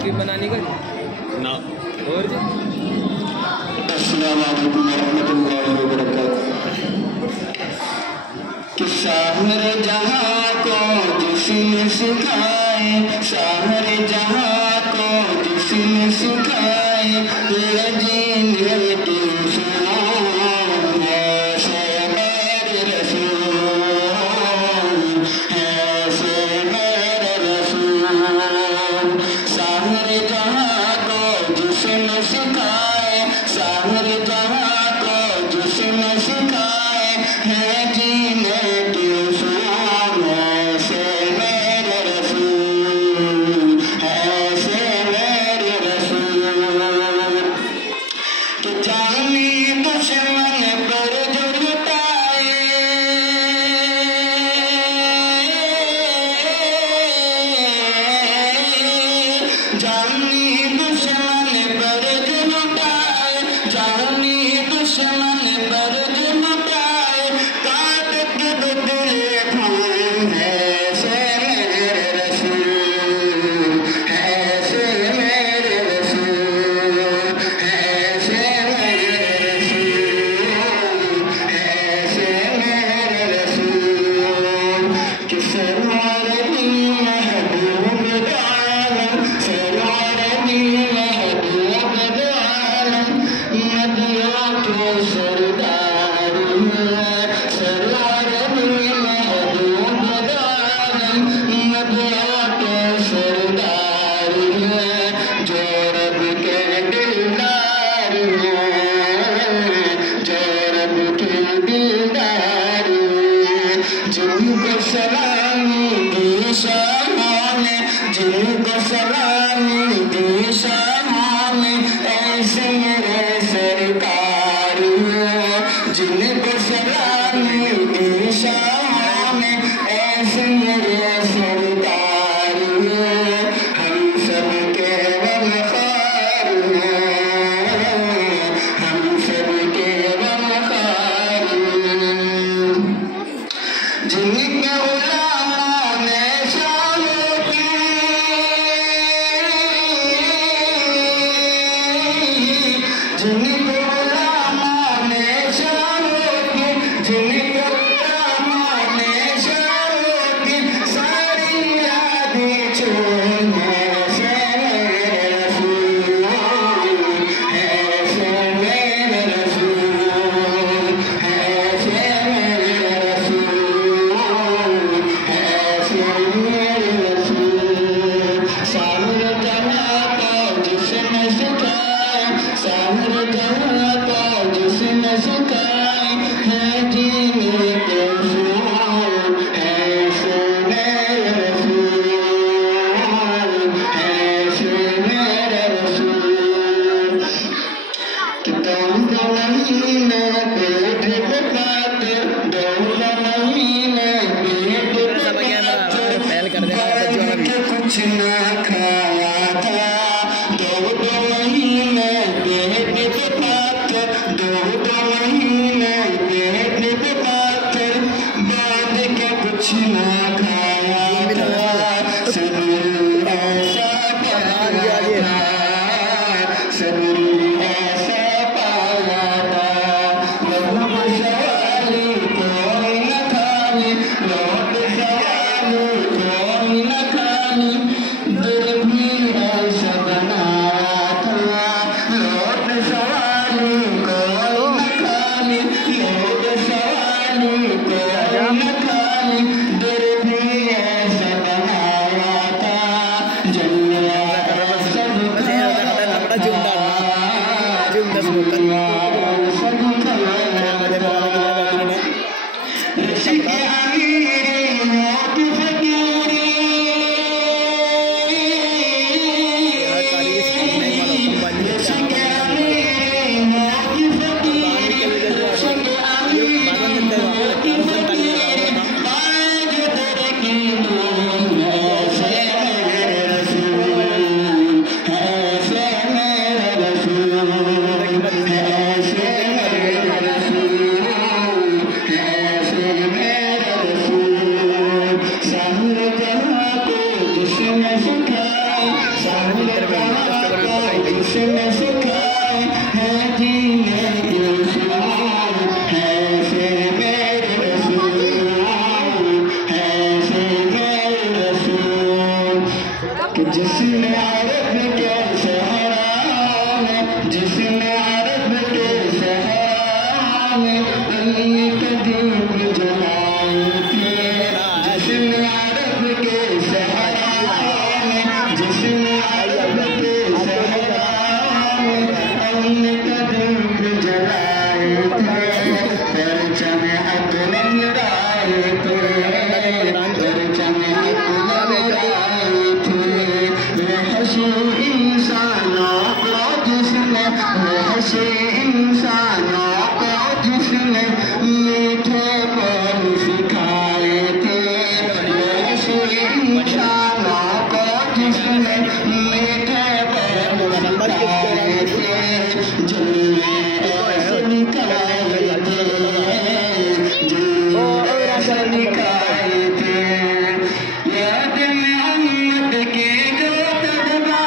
की बनानी का ना और जी अस्सलाम वालेकुम रहमतुल्लाहि व बरकातहू। कि साहर जहाँ को जिसने सिखाए, साहर जहाँ को जिसने सिखाए, जीने की सुनो है से मेरे रसूल, है से मेरे रसूल। साहर जहाँ को जिसने सिखाए, साहर जहाँ को जिसने सिखाए, है जीने की उसूल, ऐसे मेरे रसूल, ऐसे मेरे रसूल। कि जानी दुश्मन पर जो लुटाए, जानी दुश्मन पर जो लुटाए, जानी दुश्मन पर जो लुटाए, काट के बदले खून, ऐसे मेरे रसूल, ऐसे मेरे रसूल, ऐसे मेरे रसूल, ऐसे मेरे रसूल। कि सरवर दी महबूब आलम, सरवर दी महबूब आलम, नदियों के सरदार हैं, सरवर दी महबूब आलम, नदियों के सरदार हैं, जो रब के दिलदार हैं, जो रब के दिलदार हैं। जिनको सलामी दी शाहों ने, जिनको सलामी दी शाहों ने, ऐसे मेरे सरकार हैं। जिनको सलामी दी शाहों ने, ऐसे मेरे सरकार हैं। हम सबके वफादार हैं, हम सबके वफादार हैं। जिनके गुलामों ने शाहों की, जिनके गुलामों ने शाहों की, जिनके गुलामों ने शाहों की, सारी यादें छूट, ऐसे मेरे रसूल, ऐसे मेरे रसूल, ऐसे मेरे रसूल, ऐसे मेरे रसूल। साहर जहाँ को जिसने सिखाए, साहर जहाँ को जिसने सिखाए, है जीने के उसूल, ऐसे मेरे रसूल, ऐसे मेरे रसूल। कि दौड़ नहीं मैं पेट पे बात, दौड़ नहीं मैं पेट पे बात, बैठ के कुछ ना खाया था, दौड़ नहीं मैं पेट पे बात, दौड़ नहीं मैं पेट पे बात, बैठ के कुछ ना खाया था। सबूर ऐसा पाया था, सबूर ऐसा पाया था। लौट सवाली कोई न खाली, लौट सवाली कोई न खाली, दिल भी ऐसा जिसने अरब के सहरा में जिसने अरब के सहरा में अली का दीप जलाए थे जिसने अरब के सहरा में जिसने अरब के सहरा में अली का दीप जलाए थे परचम हक लहराए थे परचम हक लहराए थे रहशी इंसानों को जिसने रहशी इंसानों को जिसने मीठे बोल सिखाए थे रहशी इंसानों को जिसने मीठे बोल सिखाए थे जिनने ऐसे निकाले थे जिनने ऐसे निकाले थे याद में अम्मत के जो तड़पा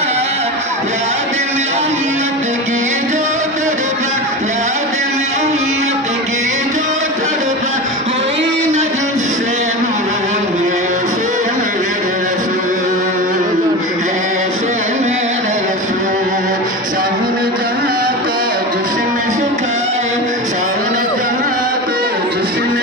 याद में अम्मत के जो तड़पा याद में अम्मत के जो तड़पा कोई न जिससे ऐसे मेरे रसूल ऐसे मेरे रसूल सामने जहाँ को जिसने सिखाए सामने जहाँ को जिसने